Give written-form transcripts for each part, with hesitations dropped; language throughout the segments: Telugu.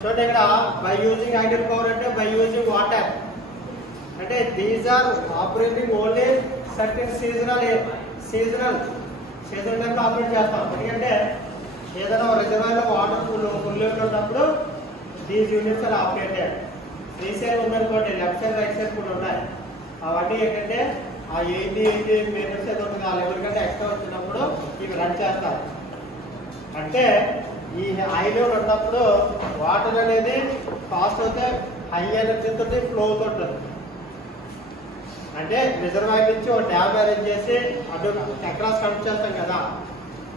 So by using idle power and by using water, and these are operating only certain seasonal operate చేస్తాం. ఎందుకంటే ఏదైనా రిజర్వాయర్ వాటర్ ఫుల్ ఉన్నప్పుడు these units are operated. Three side ఉందనుకోండి, లెఫ్ట్ సైడ్ రైట్ సైడ్ కూడా ఉన్నాయి. అవన్నీ ఏంటంటే ఆ 80 మీటర్స్ ఏదో ఉంటుంది, ఆ లెవెల్ కంటే ఎక్స్ట్రా వచ్చినప్పుడు ఇవి రన్ చేస్తారు. అంటే ఈ హై లెవెల్ ఉన్నప్పుడు వాటర్ అనేది ఫాస్ట్ అయితే హై ఎనర్జీతో ఫ్లో అవుతుంటుంది. అంటే రిజర్వాయర్ నుంచి ఒక డ్యామ్ అరేంజ్ చేసి అటు అక్రాస్ కనెక్ట్ చేస్తాం కదా,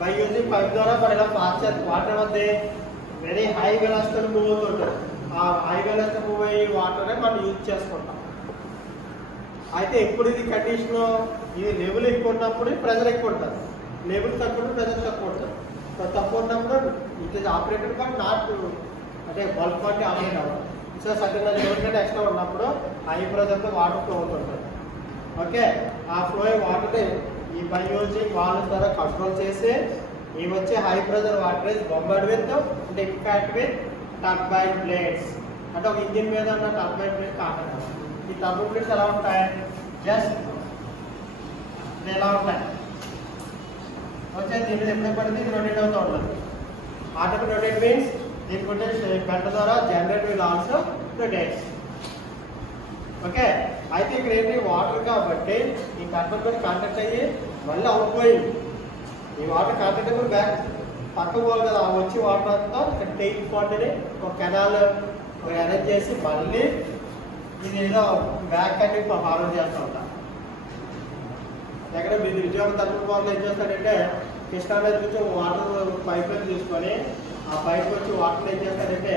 బై యూజింగ్ పైప్ ద్వారా మనం ఇలా పాస్ చేస్తాం. వాటర్ వద్ద వెరీ హై వెలాసిటీ మూవ్ అవుతుంటుంది. ఆ హై వెలాసిటీ మూవ్ అయ్యి వాటర్నే మనం యూజ్ చేసుకుంటాం. అయితే ఎప్పుడు ఇది కండిషన్, ఇది లెవెల్ ఎక్కువ ఉన్నప్పుడు ప్రెజర్ ఎక్కువ ఉంటుంది, లెవెల్ తక్కువ ప్రెజర్ తక్కువ ఉంటుంది. తక్కువ ఉన్నప్పుడు it is operated but not అంటే బల్క్ క్వాంటిటీ ఆపరేట్ అవ్వదు. సో సర్టెన్ లెవెల్ కంటే ఎక్స్ట్రా ఉన్నప్పుడు హై ప్రెజర్తో వాటర్ ఫ్లో అవుతుంటుంది. ఓకే, ఆ ఫ్లో వాటర్ని ఈ బై యూజింగ్ వాల్వ్స్ ద్వారా కంట్రోల్ చేసి ఇవి వచ్చే high pressure water is bombard with అంటే ఇంపాక్ట్ విత్ టర్బైన్ బ్లేడ్స్. అంటే ఒక ఇంజిన్ మీద ఉన్న టర్బైన్ బ్లేడ్ కాకుండా ఈ టర్బైన్ బ్లేడ్స్ ఎలా ఉంటాయి, జస్ట్ ఎలా ఉంటాయి వచ్చే దీని మీద ఎప్పుడైనా పడితే ఇది రొటేట్ అవుతూ ఉంటుంది. ఆటోమేటిక్ రొటేట్ మీన్స్ దీనికి ఉంటే గంట ద్వారా generate will also rotates. Okay, అయితే ఇక్కడ ఏంటి వాటర్ కాబట్టి ఈ టర్బైన్ బ్లేడ్ కాంటాక్ట్ అయ్యి మళ్ళీ అవుట్గోయింగ్ ఈ వాటర్ కాంటాక్ట్ అయ్యి బ్యాక్ పక్కకు పోవాలి కదా, వచ్చి వాటర్ అంతా ఇక్కడ టేక్ పాయింట్ని ఒక కెనాల్ అరేంజ్ చేసి మళ్ళీ ఇది ఏదో బ్యాక్ అని ఫార్వర్డ్ చేస్తూ ఉంటాం. ఎక్కడ మీరు విజయవాడ తరపున వాళ్ళు ఏం చేస్తారంటే కృష్ణా నది నుంచి వాటర్ పైప్ లైన్ తీసుకొని ఆ పైప్ వచ్చి వాటర్ ఏం చేస్తారంటే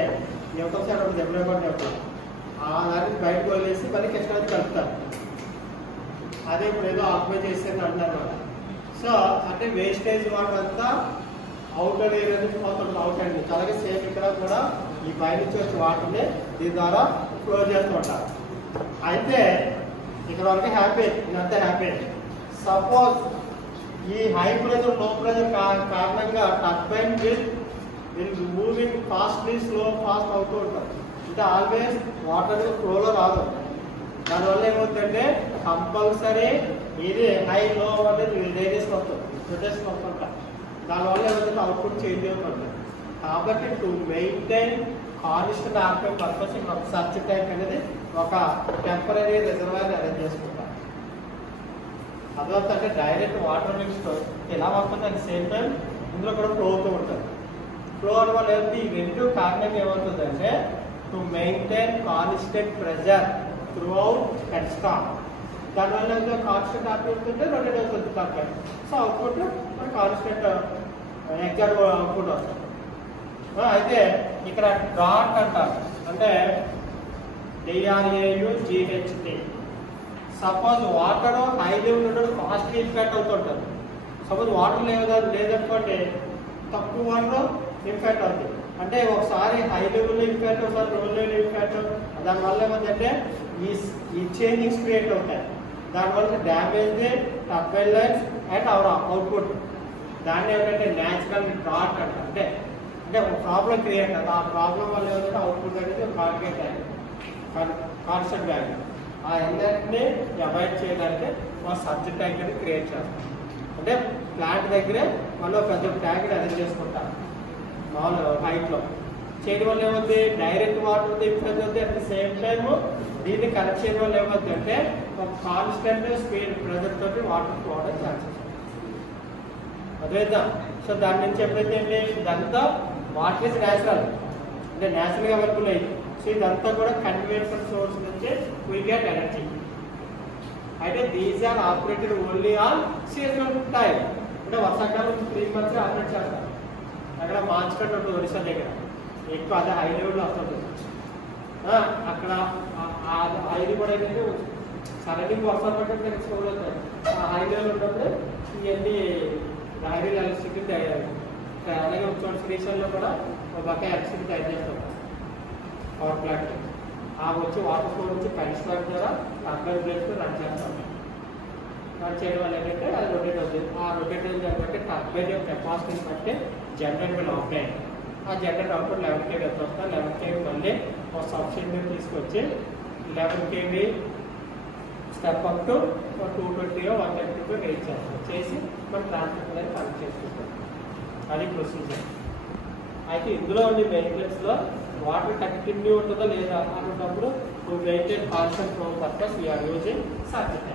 ఎవరి సైడ్ ఒకటి డెవలప్మెంట్ అవుతుంది, ఆ దాన్ని బయటకు వదిలేసి మళ్ళీ కృష్ణా నది కలుపుతారు. అదే ఇప్పుడు ఏదో ఆక్యుపై చేసేది అంటున్నారు కదా. సో అంటే వేస్టేజ్ వాటర్ అంతా అవుటర్ ఏరియా నుంచి పోతుంది, అవుట్ అండ్ నుంచి. అలాగే సేమ్ ఇక్కడ కూడా ఈ పై నుంచి వచ్చే వాటర్ని దీని ద్వారా ఫ్లో చేస్తూ ఉంటారు. అయితే ఇక్కడ వరకు హ్యాపీ, ఇదంతా హ్యాపీ. సపోజ్ ఈ హై ప్రెజర్ లో ప్రెజర్ కారణంగా turbine will moving fastly slow fast అవుతూ ఉంటుంది. అంటే ఆల్వేస్ వాటర్ ఫ్లోలో రాదు. దానివల్ల ఏమవుతుందంటే కంపల్సరీ ఇది హై లో అనేది రేడియస్ వస్తుంది, రొటేషన్ వస్తుంటాం. దానివల్ల ఏమవుతుంది అవుట్పుట్ చేంజ్ అవుతుంది. కాబట్టి to maintain constant RPM purpose ఇక్కడ ఒక సర్చ్ ట్యాంక్ అనేది ఒక టెంపరీ రిజర్వాయర్ అరేంజ్ చేసుకుంటాం. అదొక అంటే డైరెక్ట్ వాటర్ మిక్స్ ఎలా వస్తుంది అట్ సేమ్ టైం ఇందులో కూడా ఫ్లో అవుతూ ఉంటుంది. ఫ్లో అవడం వల్ల ఏంటి ఈ రెండు కారణంగా ఏమవుతుందంటే to maintain constant pressure through out and stock. దానివల్ల ఏదో కాన్స్టెంట్ ఆపేస్తుంటే రొటేట్ అవుతుంది turbine. So output constant exact output వస్తుంది. అయితే ఇక్కడ డాట్ అంటారు, అంటే DRAUGHT. Suppose water high level ఉండడం ఫాస్ట్లీ ఇంపాక్ట్ అవుతుంటుంది. సపోజ్ వాటర్ లేదనుకోండి తక్కువ వాటర్ ఇంపాక్ట్ అవుతుంది. అంటే ఒకసారి హై లెవెల్లో ఇంపాక్ట్, ఒకసారి లో లెవెల్ ఇంపాక్ట్. దానివల్ల ఏమంటే ఈ చేంజింగ్స్ క్రియేట్ అవుతాయి. దానివల్ల damage turbine lines and hour output. దాన్ని ఏమంటే న్యాచురల్ డాట్ అంటారు. అంటే ఒక ప్రాబ్లం క్రియేట్ అవుతుంది. ఆ ప్రాబ్లం వల్ల ఏమంటే అవుట్పుట్ అనేది కాన్స్టెంట్ కాన్స్టెంట్ వాల్యూ. ఆ ఎనర్జీని అవాయిడ్ చేయడానికి మా సర్చ్ ట్యాంక్ అనేది క్రియేట్ చేస్తాం. అంటే ప్లాంట్ దగ్గరే మనం పెద్ద ట్యాంక్ అరేంజ్ చేసుకుంటాం మామూలు హైట్లో. చేయడం వల్ల ఏమవుతుంది డైరెక్ట్ వాటర్ ఇంప్రెస్ అవుతుంది. అట్ ద సేమ్ టైమ్ దీన్ని కనెక్ట్ చేయడం వల్ల ఏమవుతుంది అంటే ఒక కాన్స్టెంట్ స్పీడ్ ప్రెజర్ తోటి వాటర్ ఫ్లో అవడం ఛాన్సెస్ అదేదా. సో దాని నుంచి ఎప్పుడైతే ఏంటి ఇదంతా వాటర్ ఇస్ న్యాచురల్, అంటే న్యాచురల్గా అవైలబుల్ అయ్యింది. సో ఇదంతా కూడా కన్వెన్షనల్ సోర్స్ నుంచి we get energy. అయితే these are operated only on seasonal time. అంటే వర్షాకాలం 3 months ఆపరేట్ చేస్తారు. అక్కడ మార్చ్ కట్ ఉంటుంది ఒరిస్సా దగ్గర, ఎక్కువ అదే హై లెవెల్లో వస్తుంది. అక్కడ ఇది కూడా ఏంటంటే సడన్గా వర్షాలు పట్టే స్కూల్ అవుతాయి. ఆ హై లెవెల్ ఉన్నప్పుడు ఇవన్నీ హైవే ఎలక్ట్రిసిటీ తయారు. అలాగే చోట శ్రీశైలంలో కూడా ఒక బకాయి ఎలక్ట్రిసిటీ తయారు చేస్తారు పవర్ ప్లాంట్. ఆ వచ్చి వాటర్ ఫ్లో నుంచి కన్స్ట్రక్ట్ ద్వారా టర్బైన్ బ్లేడ్స్ రన్ చేస్తాం. రన్ చేయడం వల్ల ఏంటంటే అది రొటేట్ అవుతుంది. ఆ రొటేట్ అయిన బట్టి టర్బైన్ యొక్క కెపాసిటీని బట్టి జనరేట్ విల్ ఆపరేట్. ఆ జనరేటర్ అవుట్పుట్ 11 kV ఎంత వస్తుంది 11 kV మళ్ళీ ఒక సబ్స్టేషన్ మీద తీసుకొచ్చి 11 kV step up to 220 130 rate చేస్తాం చేసి మనం ట్రాన్స్మిటర్ అనేది కనెక్ట్ చేసుకుంటాం. అది ప్రొసీజర్. అయితే ఇందులో ఉండే బెనిఫిట్స్లో వాటర్ కంటిన్యూ ఉంటుందా లేదా అనేటప్పుడు to maintain constant flow purpose we are using circuit.